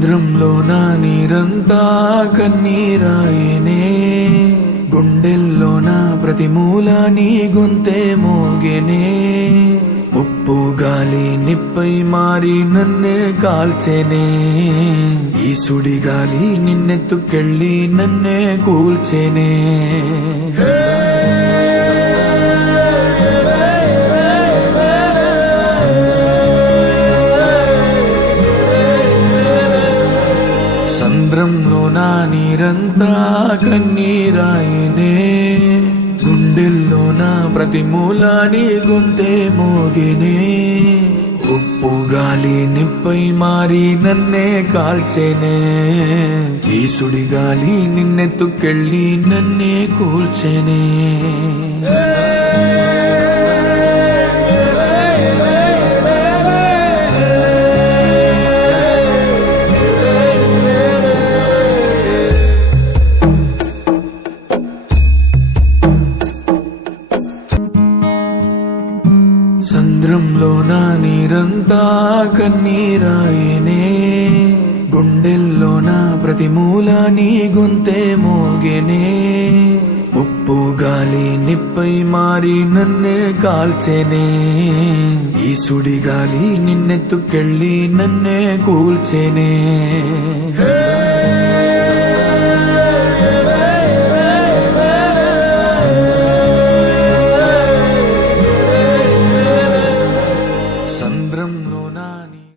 సంద్రంలోన నీరంతా కన్నీరాయనే, గుండెల్లోన ప్రతి మూల నీ గొంతే మోగెనే. ఉప్పు గాలి నిప్పై మారి నన్నే కాల్చెనే, ఈ సుడి గాలి నిన్నెత్తుకెళ్ళి నన్నే కూల్చెనే. సంద్రంలో నా నీరంతా కన్నీరాయనే, గుండెల్లో నా ప్రతి మూల నీ గొంతే మోగెనే. ఉప్పు గాలి నిప్పై మారి నన్నే కాల్చెనే, ఈ సుడి గాలి నిన్నెత్తుకెళ్ళి నన్నే కూల్చెనే. సంద్రంలో నా నీరంతా కన్నీరాయనే, గుండెల్లో నా ప్రతి మూల నీ గొంతే మోగెనే. ఉప్పు గాలి నిప్పై మారి నన్నే కాల్చెనే, ఈ సుడి గాలి నిన్నెత్తుకెళ్ళి నన్నే కూల్చెనే.